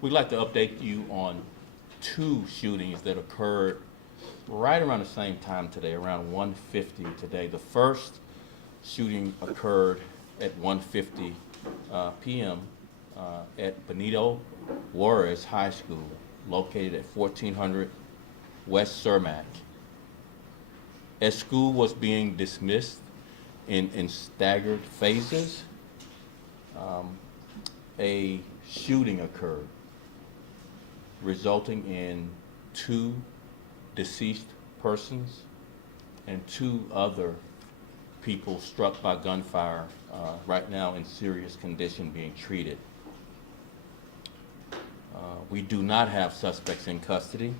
We'd like to update you on two shootings that occurred right around the same time today, around 1:50 today. The first shooting occurred at 1:50 p.m. At Benito Juarez High School, located at 1400 West Cermak. As school was being dismissed in staggered phases, a shooting occurred, resulting in two deceased persons and two other people struck by gunfire, right now in serious condition being treated. We do not have suspects in custody.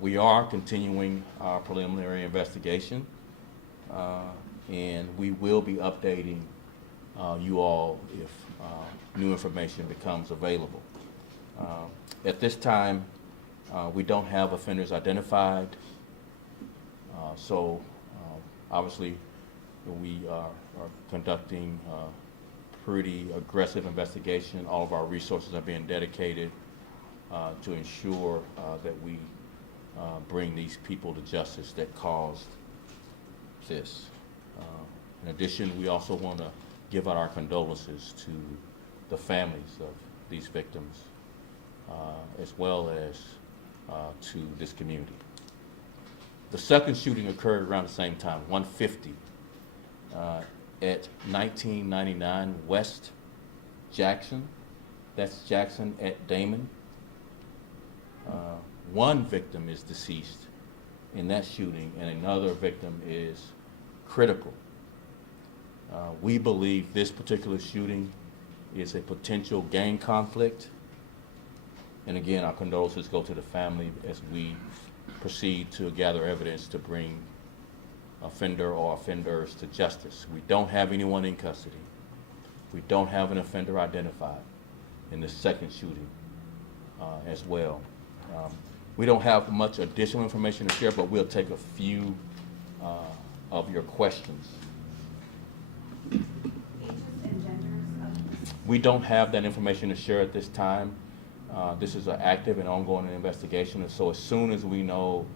We are continuing our preliminary investigation, and we will be updating you all if new information becomes available. At this time, we don't have offenders identified, so obviously we are conducting pretty aggressive investigation. All of our resources are being dedicated to ensure that we bring these people to justice that caused this. In addition, we also want to give out our condolences to the families of these victims, as well as to this community. The second shooting occurred around the same time, 1:50, at 1999 West Jackson. That's Jackson at Damon. One victim is deceased in that shooting, and another victim is critical. We believe this particular shooting is a potential gang conflict. And again, our condolences go to the family as we proceed to gather evidence to bring offender or offenders to justice. We don't have anyone in custody. We don't have an offender identified in the second shooting as well. We don't have much additional information to share, but we'll take a few of your questions. Ages and genders of We don't have that information to share at this time. This is an active and ongoing investigation, and so as soon as we know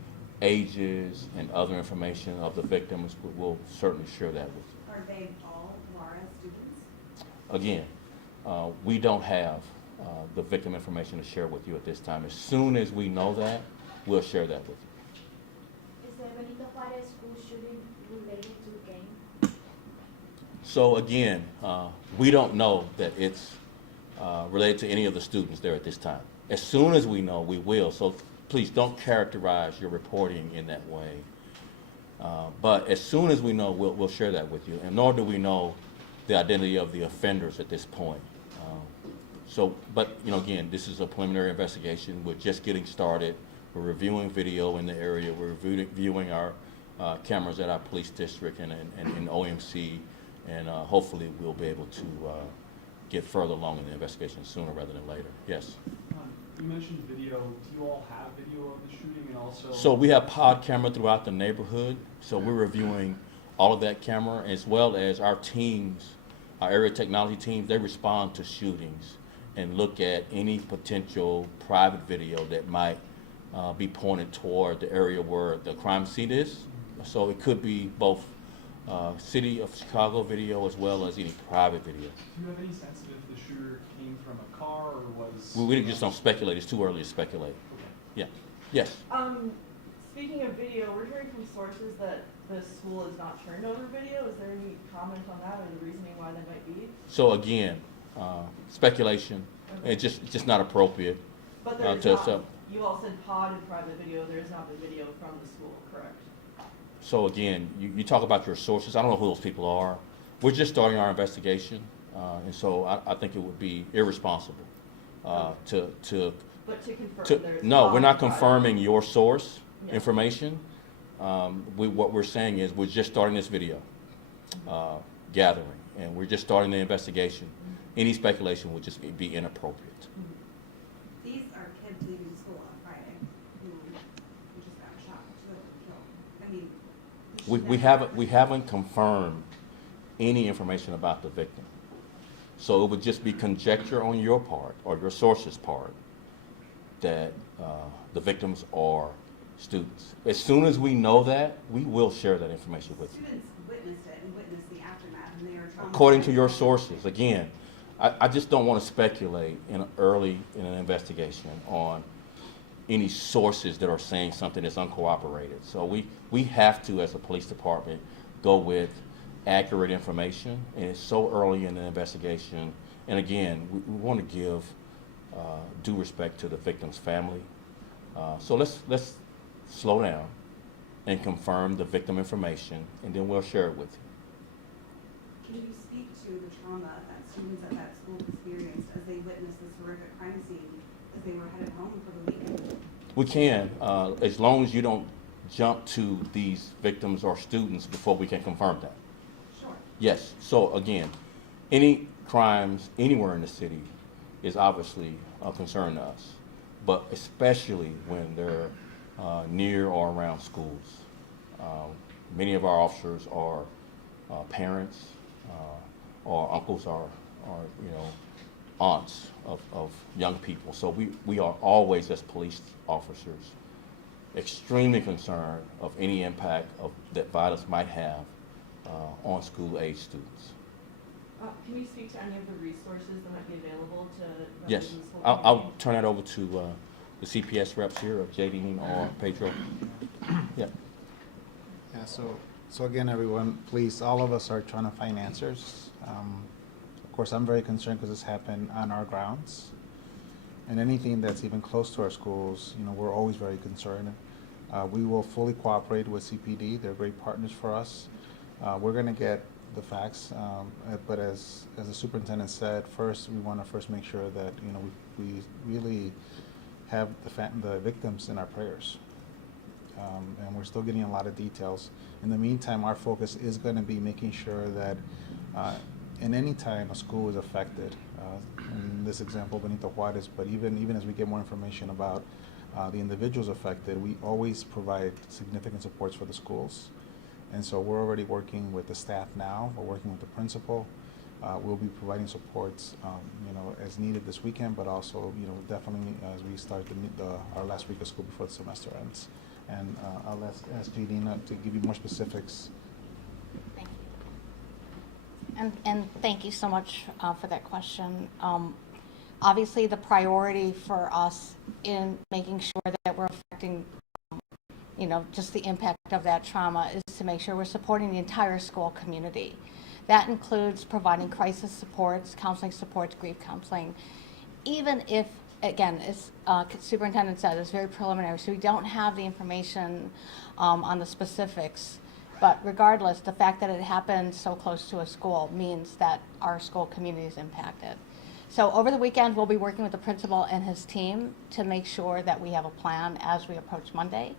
ages and other information of the victims, we'll certainly share that with you. are they all Juarez students? Again, we don't have the victim information to share with you at this time. As soon as we know that, we'll share that with you. Is the Benito Juarez school shooting related to gang? So again, we don't know that it's related to any of the students there at this time. As soon as we know, we will. So please don't characterize your reporting in that way. But as soon as we know, we'll share that with you. And nor do we know the identity of the offenders at this point. But again, this is a preliminary investigation. We're just getting started. We're reviewing video in the area. We're reviewing our cameras at our police district and in OMC, and hopefully we'll be able to get further along in the investigation sooner rather than later. Yes? You mentioned video. Do you all have video of the shooting, and also? So we have pod camera throughout the neighborhood. So we're reviewing all of that camera, as well as our teams, our area technology teams. They respond to shootings and look at any potential private video that might be pointed toward the area where the crime scene is. So it could be both City of Chicago video as well as any private video. Do you have any sense of if the shooter came from a car or was? We just don't speculate. It's too early to speculate. Okay. Yeah. Yes. Speaking of video, we're hearing from sources that the school has not turned over video. Is there any comment on that or the reasoning why that might be? So again, speculation. Okay. It's just not appropriate. But there is to- not, so- you all said pod and private video, there has not been video from the school, correct? So again, you talk about your sources. I don't know who those people are. We're just starting our investigation, and so I think it would be irresponsible to But to confirm, there's no, pod we're not and private. confirming your source Yeah. information. What we're saying is we're just starting this video gathering, and we're just starting the investigation. Any speculation would just be inappropriate. These are kids leaving school on Friday who just got shot, killed, and killed. I mean, We haven't confirmed any information about the victim. So it would just be conjecture on your part or your source's part that the victims are students. As soon as we know that, we will share that information with you. Students witnessed it and witnessed the aftermath, and they are traumatized. According to your sources, again, I just don't want to speculate early in an investigation on any sources that are saying something that's uncooperated. So we have to, as a police department, go with accurate information, and it's so early in the investigation. And again, we want to give due respect to the victim's family. So let's slow down and confirm the victim information, and then we'll share it with you. Can you speak to the trauma that students at that school experienced as they witnessed this horrific crime scene as they were headed home for the weekend? We can, as long as you don't jump to these victims or students before we can confirm that. Sure. Yes, so again, any crimes anywhere in the city is obviously a concern to us, but especially when they're near or around schools. Many of our officers are parents, or uncles, or aunts of young people. So we are always, as police officers, extremely concerned of any impact that violence might have on school-age students. Can you speak to any of the resources that might be available to members Yes, of the school I'll community? turn that over to the CPS reps here, of Jadine or Pedro. Yeah. Yeah, so again, everyone, please, all of us are trying to find answers. Of course, I'm very concerned because this happened on our grounds. And anything that's even close to our schools, we're always very concerned. We will fully cooperate with CPD. They're great partners for us. We're going to get the facts, but as the superintendent said, first, we want to first make sure that, we really have the victims in our prayers. And we're still getting a lot of details. In the meantime, our focus is going to be making sure that in any time a school is affected, in this example, Benito Juarez, but even as we get more information about the individuals affected, we always provide significant supports for the schools. And so we're already working with the staff now. We're working with the principal. We'll be providing supports, as needed this weekend, but also, definitely as we start our last week of school before the semester ends. And I'll ask Jadina to give you more specifics. Thank you. And thank you so much for that question. Obviously, the priority for us in making sure that we're affecting, just the impact of that trauma is to make sure we're supporting the entire school community. That includes providing crisis supports, counseling supports, grief counseling. Even if, again, as Superintendent said, it's very preliminary, so we don't have the information on the specifics. But regardless, the fact that it happened so close to a school means that our school community is impacted. So over the weekend, we'll be working with the principal and his team to make sure that we have a plan as we approach Monday.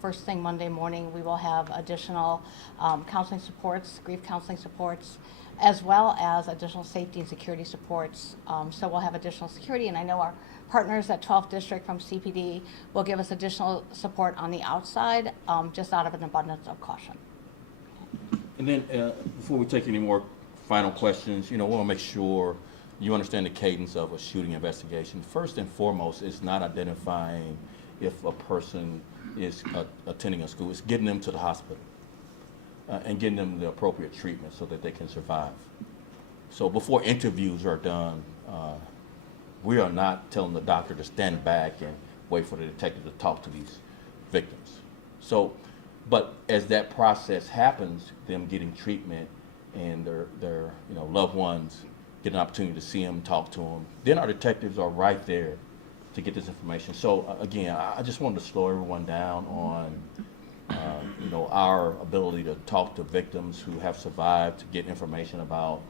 First thing Monday morning, we will have additional counseling supports, grief counseling supports, as well as additional safety and security supports. So we'll have additional security, and I know our partners at 12th District from CPD will give us additional support on the outside, just out of an abundance of caution. And then before we take any more final questions, we want to make sure you understand the cadence of a shooting investigation. First and foremost, it's not identifying if a person is attending a school. It's getting them to the hospital and getting them the appropriate treatment so that they can survive. So before interviews are done, we are not telling the doctor to stand back and wait for the detective to talk to these victims. So, but as that process happens, them getting treatment and their loved ones get an opportunity to see them, talk to them, then our detectives are right there to get this information. So again, I just wanted to slow everyone down on our ability to talk to victims who have survived, to get information about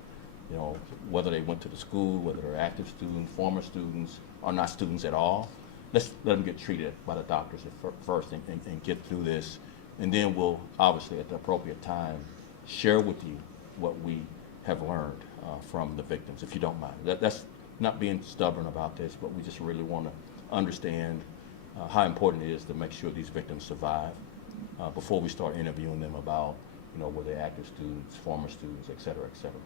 whether they went to the school, whether they're active students, former students, or not students at all. Let's let them get treated by the doctors first and get through this. And then we'll obviously at the appropriate time share with you what we have learned from the victims, if you don't mind. That's not being stubborn about this, but we just really want to understand how important it is to make sure these victims survive before we start interviewing them about, were they active students, former students, et cetera, et cetera.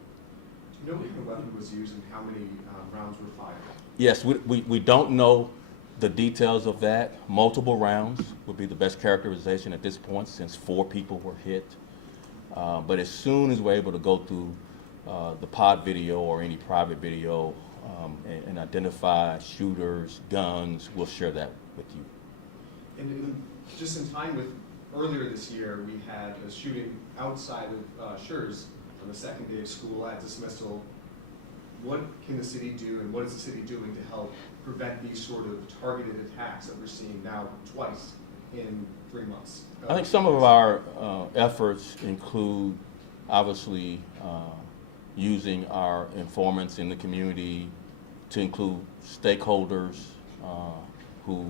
Do you know what kind of weapon was used and how many rounds were fired? Yes, we don't know the details of that. Multiple rounds would be the best characterization at this point, since 4 people were hit. But as soon as we're able to go through the pod video or any private video and identify shooters, guns, we'll share that with you. And just in time with earlier this year, we had a shooting outside of Schurz on the second day of school at dismissal. What can the city do, and what is the city doing to help prevent these sort of targeted attacks that we're seeing now twice in 3 months? I think some of our efforts include, obviously, using our informants in the community to include stakeholders who,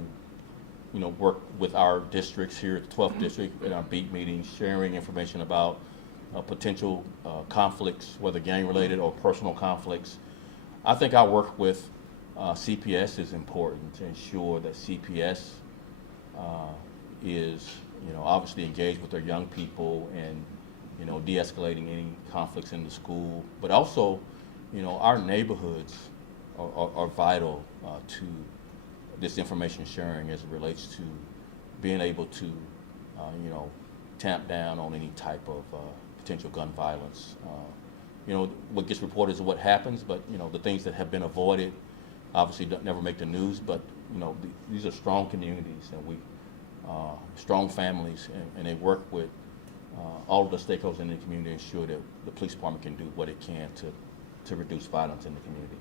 work with our districts here at the 12th District in our beat meetings, sharing information about potential conflicts, whether gang-related or personal conflicts. I think our work with CPS is important to ensure that CPS is, obviously engaged with their young people and, de-escalating any conflicts in the school. But also, our neighborhoods are vital to this information sharing as it relates to being able to, tamp down on any type of potential gun violence. What gets reported is what happens, but, the things that have been avoided obviously never make the news, but, these are strong communities and strong families, and they work with all of the stakeholders in the community to ensure that the police department can do what it can to reduce violence in the community.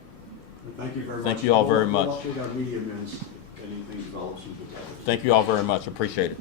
Thank you very much. Thank you all very much. We'll update our media men if anything develops. Thank you all very much. Appreciate it.